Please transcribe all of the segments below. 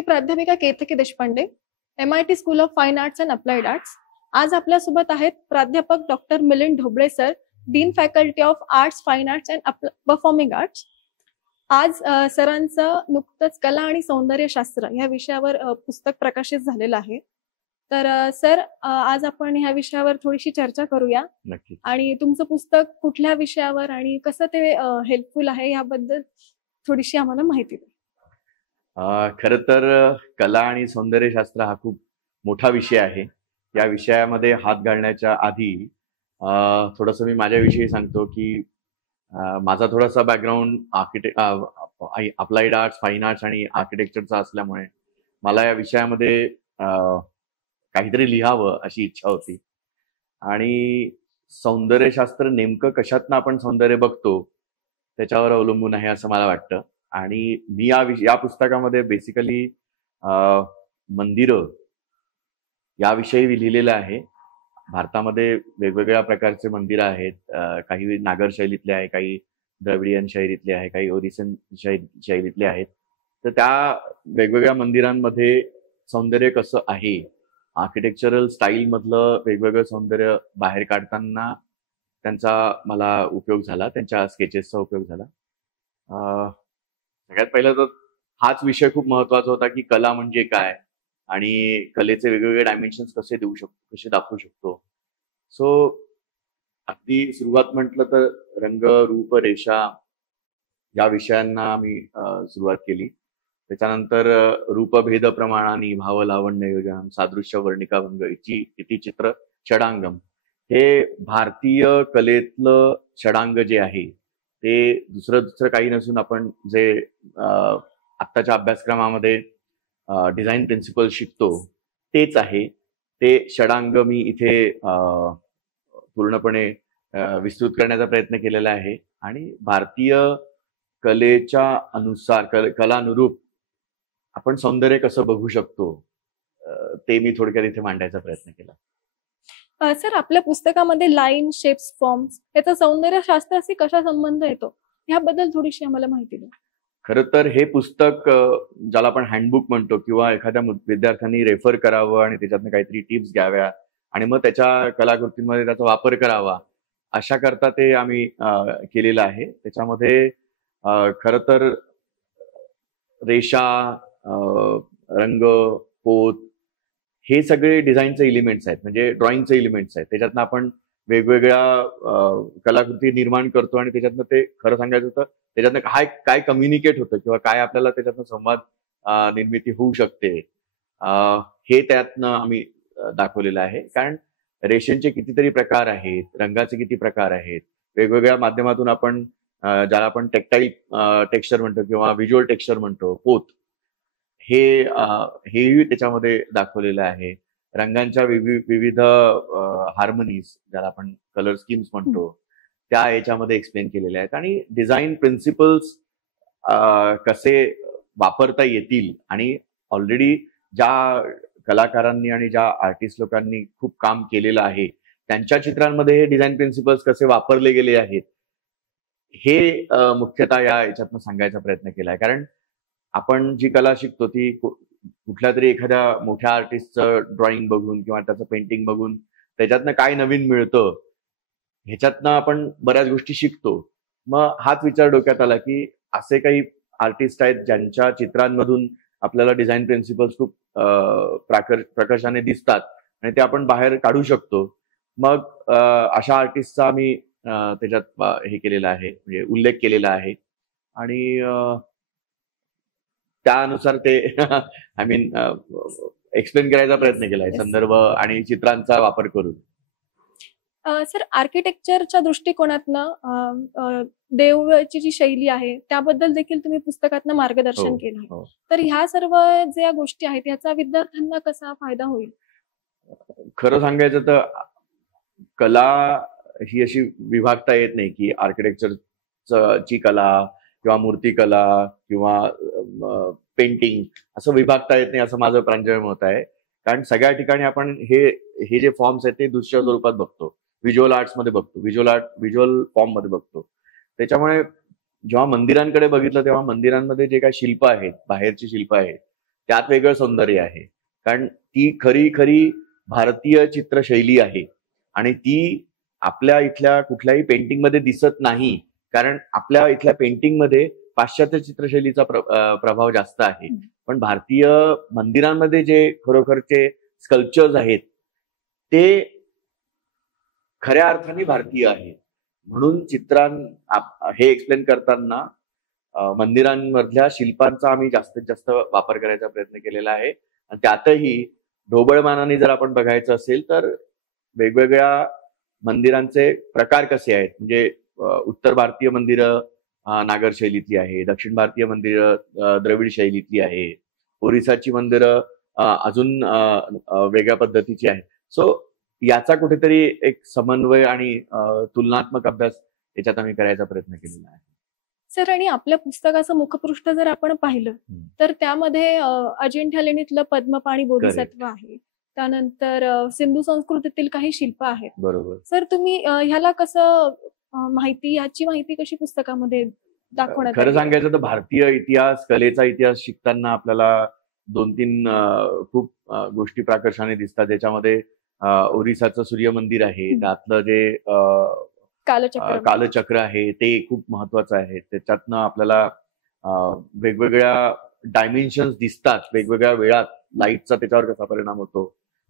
मी प्राध्यापिका Ketaki Deshpande, MIT school of fine arts and applied arts. आज आपल्यासोबत आहेत प्राध्यापक doctor Milind Dhoble sir, dean faculty of arts, fine arts and performing arts. आज सरांचं नुकतंच कला आणि सौंदर्यशास्त्र या विषयावर पुस्तक प्रकाशित झालेलं आहे. तर सर, आज आपण ह्या विषयावर थोडीशी चर्चा करूया. नक्की. आणि तुमचं पुस्तक कुठल्या विषयावर आणि कसं ते हेल्पफुल आहे याबद्दल थोडीशी आम्हाला माहिती द्या. खरं तर कला आणि सौंदर्यशास्त्र हा खूप मोठा विषय आहे. या विषयामध्ये हात घालण्याच्या आधी थोडंसं मी माझ्याविषयी सांगतो की माझा थोडासा background applied arts, fine arts आणि आर्किटेक्चरचा असल्यामुळे मला या विषयामध्ये काहीतरी लिहावं अशी इच्छा होती. आणि सौंदर्यशास्त्र नेमकं कशातनं आपण सौंदर्य बघतो त्याच्यावर अवलंबून आहे असं मला वाटतं. आणि मी या पुस्तकामध्ये बेसिकली मंदिरं याविषयी लिहिलेलं आहे. भारतामध्ये वेगवेगळ्या प्रकारचे मंदिरं आहेत. काही नागर शैलीतले आहे, काही द्रविडियन शैलीतले आहे, काही ओरिसन शैलीतले आहेत. तर त्या वेगवेगळ्या मंदिरांमध्ये सौंदर्य कसं आहे, आर्किटेक्चरल स्टाईल मधलं वेगवेगळं सौंदर्य बाहेर काढताना त्यांचा मला उपयोग झाला, त्यांच्या स्केचेसचा उपयोग झाला. सगळ्यात पहिलं तर हाच विषय खूप महत्वाचा होता की कला म्हणजे काय आणि कलेचे वेगवेगळे डायमेन्शन्स कसे देऊ शकतो, कसे दाखवू शकतो. सो अगदी सुरुवात म्हटलं तर रंग, रूप, रेषा या विषयांना मी सुरुवात केली. त्याच्यानंतर रूपभेद प्रमाणानी, भाव लावण्य योजना, सादृश्य वर्णिकाभंग, इति चित्र, षडांगम, हे भारतीय कलेतलं षडांग जे आहे ते दुसरं काही नसून आपण जे आत्ताच्या अभ्यासक्रमामध्ये डिझाईन प्रिन्सिपल शिकतो तेच आहे. ते षडांग मी इथे पूर्णपणे विस्तृत करण्याचा प्रयत्न केलेला आहे. आणि भारतीय कलेच्या अनुसार, कलानुरूप आपण सौंदर्य कसं बघू शकतो ते मी थोडक्यात इथे मांडायचा प्रयत्न केला. सर, आपल्या पुस्तकामध्ये लाईन, शेप्स, फॉर्म्स याचा सौंदर्यशास्त्राशी कशा संबंध येतो याबद्दल थोडीशी आम्हाला माहिती द्या. खरं तर हे पुस्तक ज्याला आपण हँडबुक म्हणतो किंवा एखाद्या विद्यार्थ्यांनी रेफर करावं आणि त्याच्यातनं काहीतरी टिप्स घ्याव्या आणि मग त्याच्या कलाकृतींमध्ये त्याचा वापर करावा अशा करता ते आम्ही केलेलं आहे. त्याच्यामध्ये खरं तर रेषा, रंग, पोत हे सगळे डिझाईनचे एलिमेंट्स आहेत, म्हणजे ड्रॉइंगचे एलिमेंट्स आहेत. त्याच्यातनं आपण वेगवेगळ्या कलाकृती निर्माण करतो आणि त्याच्यातनं ते खरं सांगायचं तर त्याच्यातनं काय कम्युनिकेट होतं किंवा काय आपल्याला त्याच्यातनं संवाद निर्मिती होऊ शकते हे त्यातनं आम्ही दाखवलेलं आहे. कारण रेषेंचे कितीतरी प्रकार आहेत, रंगाचे किती प्रकार आहेत, वेगवेगळ्या माध्यमातून आपण ज्याला आपण टेक्स्चर म्हणतो किंवा व्हिज्युअल टेक्स्चर म्हणतो, पोत, हेही त्याच्यामध्ये दाखवलेलं आहे. रंगांच्या विविध हार्मनीज ज्याला आपण कलर स्कीम्स म्हणतो त्या याच्यामध्ये एक्सप्लेन केलेल्या आहेत. आणि डिझाईन प्रिन्सिपल्स कसे वापरता येतील आणि ऑलरेडी ज्या कलाकारांनी आणि ज्या आर्टिस्ट लोकांनी खूप काम केलेलं आहे त्यांच्या चित्रांमध्ये हे डिझाईन प्रिन्सिपल्स कसे वापरले गेले आहेत हे मुख्यतः याच्यातनं सांगायचा प्रयत्न केला आहे. कारण आपण जी कला शिकतो ती कुठल्या तरी एखाद्या मोठ्या आर्टिस्टचं ड्रॉइंग बघून किंवा त्याचं पेंटिंग बघून त्याच्यातनं काय नवीन मिळतं ह्याच्यातनं आपण बऱ्याच गोष्टी शिकतो. मग हाच विचार डोक्यात आला की असे काही आर्टिस्ट आहेत ज्यांच्या चित्रांमधून आपल्याला डिझाईन प्रिन्सिपल्स खूप प्रकर्षाने दिसतात आणि ते आपण बाहेर काढू शकतो. मग अशा आर्टिस्टचा आम्ही त्याच्यात हे केलेला आहे, म्हणजे उल्लेख केलेला आहे. आणि त्यानुसार ते आय मीन एक्सप्लेन करायचा प्रयत्न केलाय संदर्भ आणि चित्रांचा वापर करून. सर, आर्किटेक्चरच्या दृष्टिकोनातनं देवाची जी शैली आहे त्याबद्दल देखील तुम्ही पुस्तकातनं मार्गदर्शन केलं आहे. तर ह्या सर्व ज्या गोष्टी आहेत याचा विद्यार्थ्यांना कसा फायदा होईल? खरं सांगायचं तर कला ही अशी विभागता येत नाही की आर्किटेक्चरची कला किंवा मूर्तिकला किंवा पेंटिंग असं विभागता येत नाही असं माझं प्रांजळ मत आहे. कारण सगळ्या ठिकाणी आपण हे जे फॉर्म्स आहेत ते दृश्य स्वरूपात बघतो, व्हिज्युअल आर्ट्स मध्ये बघतो, व्हिज्युअल फॉर्म मध्ये बघतो. त्याच्यामुळे जेव्हा मंदिरांकडे बघितलं तेव्हा मंदिरांमध्ये जे काही शिल्प आहेत, बाहेरची शिल्प आहेत, त्यात वेगळं सौंदर्य आहे. कारण ती खरी खरी भारतीय चित्रशैली आहे आणि ती आपल्या इथल्या कुठल्याही पेंटिंगमध्ये दिसत नाही. कारण आपल्या इथल्या पेंटिंगमध्ये पाश्चात्य चित्रशैलीचा प्रभाव जास्त आहे. पण भारतीय मंदिरांमध्ये जे खरोखरचे स्कल्पचर्स आहेत ते खऱ्या अर्थाने भारतीय आहेत. म्हणून हे एक्सप्लेन करताना मंदिरांमधल्या शिल्पांचा आम्ही जास्तीत जास्त वापर करायचा प्रयत्न केलेला आहे. आणि त्यातही ढोबळमानाने जर आपण बघायचं असेल तर वेगवेगळ्या मंदिरांचे प्रकार कसे आहेत. म्हणजे उत्तर भारतीय मंदिरं नागर शैलीतली आहे, दक्षिण भारतीय मंदिरं द्रविड शैलीतली आहे, ओरिसाची मंदिरं अजून वेगळ्या पद्धतीची आहेत. सो याचा कुठेतरी एक समन्वय आणि तुलनात्मक अभ्यास याच्यात आम्ही करायचा प्रयत्न केलेला आहे. सर, आणि आपल्या पुस्तकाचं मुखपृष्ठ जर आपण पाहिलं तर त्यामध्ये अजिंठा लेणीतलं पद्मपाणी बोधिसत्व आहे, त्यानंतर सिंधू संस्कृतीतील काही शिल्प आहेत. बरोबर. सर, तुम्ही ह्याला कसं याची माहिती कशी पुस्तकामध्ये दाखवण्यात? खरं सांगायचं तर भारतीय इतिहास, कलेचा इतिहास शिकताना आपल्याला 2-3 खूप गोष्टी प्राकर्षाने दिसतात. ज्याच्यामध्ये ओरिसाचं सूर्य मंदिर आहे, त्यातलं जे कालचक्र आहे ते खूप महत्वाचं आहे. त्याच्यातनं आपल्याला वेगवेगळ्या डायमेन्शन्स दिसतात. वेगवेगळ्या वेळात लाईटचा त्याच्यावर कसा परिणाम होतो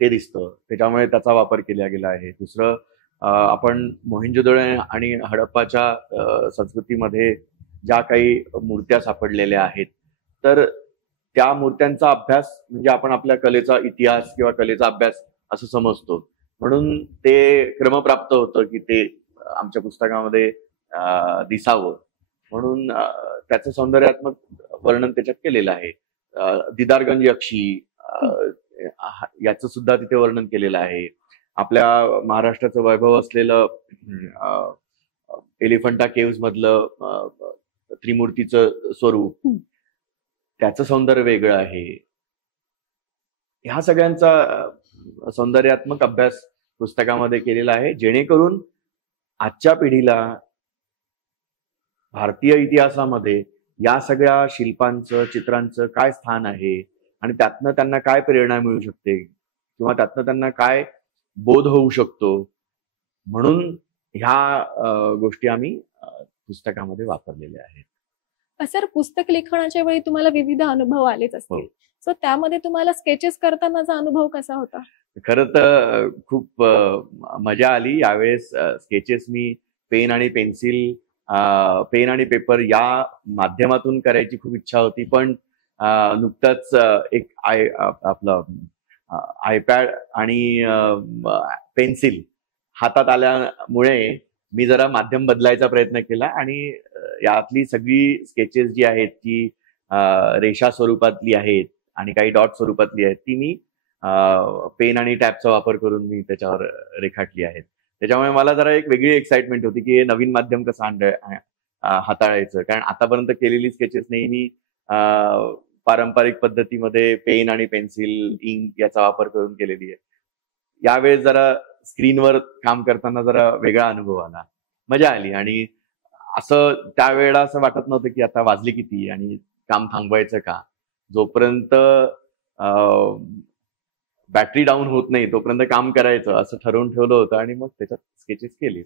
ते दिसतं. त्याच्यामुळे त्याचा वापर केला गेला आहे. दुसरं, आपण मोहेंजोदडो आणि हडप्पाच्या संस्कृतीमध्ये ज्या काही मूर्त्या सापडलेल्या आहेत तर त्या मूर्त्यांचा अभ्यास म्हणजे आपण आपल्या कलेचा इतिहास किंवा कलेचा अभ्यास असं समजतो. म्हणून ते क्रमप्राप्त होतं की ते आमच्या पुस्तकामध्ये दिसावं. म्हणून त्याचं सौंदर्यात्मक वर्णन त्याच्यात केलेलं आहे. दिदारगंज यक्षी याचं सुद्धा तिथे वर्णन केलेलं आहे. आपल्या महाराष्ट्राचं वैभव असलेलं एलिफंटा केव्ज मधलं त्रिमूर्तीचं स्वरूप, त्याचं सौंदर्य वेगळं आहे. ह्या सगळ्यांचा सौंदर्यात्मक अभ्यास पुस्तकामध्ये केलेला आहे, जेणेकरून आजच्या पिढीला भारतीय इतिहासामध्ये या सगळ्या शिल्पांचं, चित्रांचं काय स्थान आहे आणि त्यातनं त्यांना काय प्रेरणा मिळू शकते किंवा त्यातनं त्यांना काय बोध होऊ शकतो, म्हणून ह्या गोष्टी आम्ही पुस्तकामध्ये वापरलेल्या आहेत. सर, पुस्तक लिखाणाच्या वेळी तुम्हाला विविध अनुभव आलेच असतील. सो त्यामध्ये तुम्हाला स्केचेस करतानाचा अनुभव कसा होता? खरं तर खूप मजा आली. यावेळेस स्केचेस मी पेन आणि पेपर या माध्यमातून करायची खूप इच्छा होती. पण नुकताच एक आपलं आयपॅड आणि पेन्सिल हातात आल्यामुळे मी जरा माध्यम बदलायचा प्रयत्न केला आणि यातली सगळी स्केचेस जी आहेत ती रेषा स्वरूपातली आहेत आणि काही डॉट स्वरूपातली आहेत. ती मी पेन आणि टॅबचा वापर करून मी त्याच्यावर रेखाटली आहेत. त्याच्यामुळे मला जरा एक वेगळी एक्साइटमेंट होती की हे नवीन माध्यम कसं हाताळायचं. कारण आतापर्यंत केलेली स्केचेस नेहमी पारंपरिक पद्धतीमध्ये पेन आणि पेन्सिल, इंक याचा वापर करून केलेली आहे. यावेळेस जरा स्क्रीनवर काम करताना जरा वेगळा अनुभव आला, मजा आली. आणि असं त्यावेळेला असं वाटत नव्हतं की आता वाजले किती आणि काम थांबवायचं का. जोपर्यंत बॅटरी डाऊन होत नाही तोपर्यंत काम करायचं असं ठरवून ठेवलं होतं आणि मग त्याच्यात स्केचेस केले.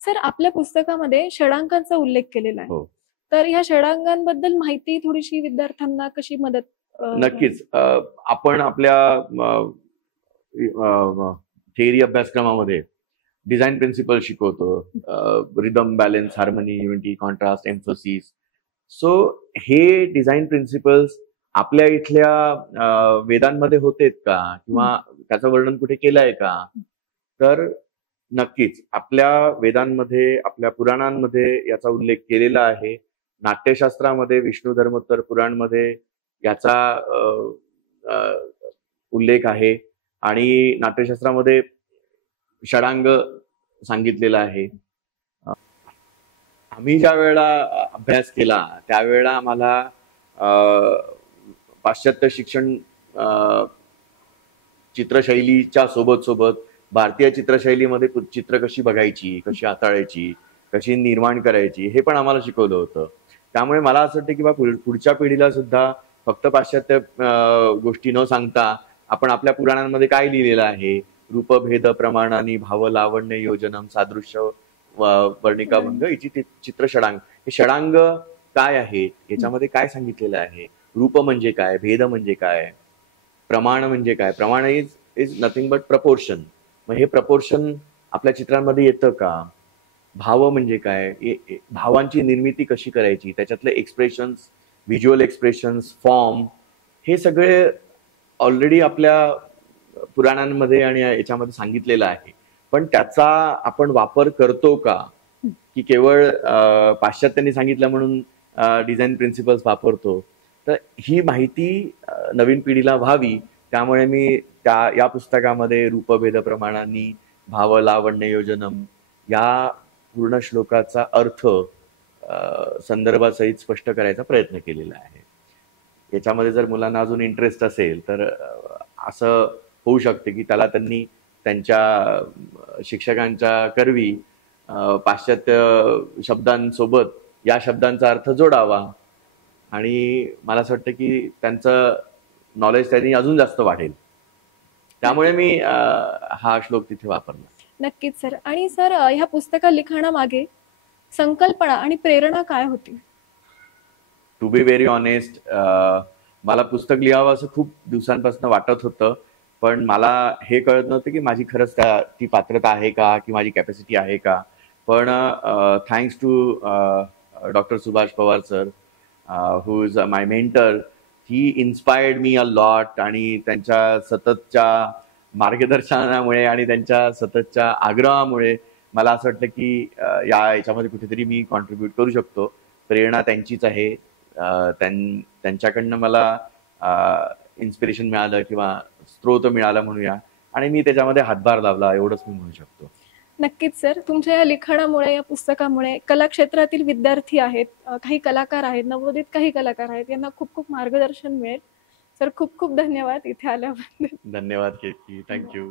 सर, आपल्या पुस्तकामध्ये षडांकांचा उल्लेख केलेला आहे. तर ह्या षडांगांबद्दल माहिती थोडीशी विद्यार्थ्यांना कशी मदत? नक्कीच. आपण आपल्या थिअरी अभ्यासक्रमामध्ये डिझाईन प्रिन्सिपल शिकवतो. Rhythm, balance, harmony, unity, contrast, emphasis. So हे डिझाईन प्रिन्सिपल्स आपल्या इथल्या वेदांमध्ये होतेत का किंवा त्याचं वर्णन कुठे केलंय का? तर नक्कीच आपल्या वेदांमध्ये, आपल्या पुराणांमध्ये याचा उल्लेख केलेला आहे. नाट्यशास्त्रामध्ये विष्णू धर्मोत्तर पुराणमध्ये याचा उल्लेख आहे आणि नाट्यशास्त्रामध्ये षडांग सांगितलेला आहे. आम्ही ज्या वेळेला अभ्यास केला त्यावेळेला आम्हाला पाश्चात्य शिक्षण चित्रशैलीच्या सोबत भारतीय चित्रशैलीमध्ये चित्र कशी बघायची, कशी हाताळायची, कशी निर्माण करायची हे पण आम्हाला शिकवलं होतं. त्यामुळे मला असं वाटतं की पुढच्या पिढीला सुद्धा फक्त पाश्चात्य गोष्टी न सांगता आपण आपल्या पुराणांमध्ये काय लिहिलेलं आहे, रूपभेद प्रमाणानी भाव लावण्य योजनम सादृश्य वर्णिका भंग हिची चित्र षडांग. हे षडांग काय आहे, याच्यामध्ये काय सांगितलेलं आहे, रूप म्हणजे काय, भेद म्हणजे काय, प्रमाण म्हणजे काय. प्रमाण इज नथिंग बट प्रपोर्शन. मग हे प्रपोर्शन आपल्या चित्रांमध्ये येतं का, भाव म्हणजे काय, भावांची निर्मिती कशी करायची, त्याच्यातले एक्सप्रेशन्स, व्हिज्युअल एक्सप्रेशन्स, फॉर्म, हे सगळे ऑलरेडी आपल्या पुराणांमध्ये आणि याच्यामध्ये सांगितलेलं आहे. पण त्याचा आपण वापर करतो का, की केवळ पाश्चात्यांनी सांगितलं म्हणून डिझाईन प्रिन्सिपल्स वापरतो. तर ही माहिती नवीन पिढीला व्हावी, त्यामुळे मी या पुस्तकामध्ये रूपभेद प्रमाणांनी भाव लावण्य योजनम या पूर्ण श्लोकाचा अर्थ संदर्भासहित स्पष्ट करायचा प्रयत्न केलेला आहे. याच्यामध्ये जर मुलांना अजून इंटरेस्ट असेल तर असं होऊ शकते की त्यांनी त्यांच्या शिक्षकांच्या करवी पाश्चात्य शब्दांसोबत या शब्दांचा अर्थ जोडावा, आणि मला असं वाटतं की त्यांचं नॉलेज त्यांनी अजून जास्त वाढेल. त्यामुळे मी हा श्लोक तिथे वापरला. नक्कीच सर. आणि सर, ह्या पुस्तका लिखाणामागे संकल्पना आणि प्रेरणा काय होती? टू बी व्हेरी ऑनेस्ट, मला पुस्तक लिहावं असं खूप दिवसांपासून वाटत होतं, पण मला हे कळत नव्हतं की माझी खरंच ती पात्रता आहे का, की माझी कॅपॅसिटी आहे का. पण thanks to doctor Subhash Pawar sir, who is my mentor, he inspired me a lot. आणि त्यांच्या सततच्या मार्गदर्शनामुळे आणि त्यांच्या सततच्या आग्रहामुळे मला असं वाटतं की याच्यामध्ये कुठेतरी मी कॉन्ट्रीब्यूट करू शकतो. प्रेरणा त्यांचीच आहे. त्यांच्याकडनं मला इन्स्पिरेशन मिळालं किंवा स्रोत मिळाला म्हणूया, आणि मी त्याच्यामध्ये हातभार लावला, एवढंच मी म्हणू शकतो. नक्कीच सर. तुमच्या या लिखाणामुळे, या पुस्तकामुळे कला क्षेत्रातील विद्यार्थी आहेत, काही कलाकार आहेत, नवोदित काही कलाकार आहेत, यांना खूप खूप मार्गदर्शन मिळेल. सर, खूप खूप धन्यवाद इथे आल्याबद्दल. धन्यवाद कीर्ती. थँक्यू.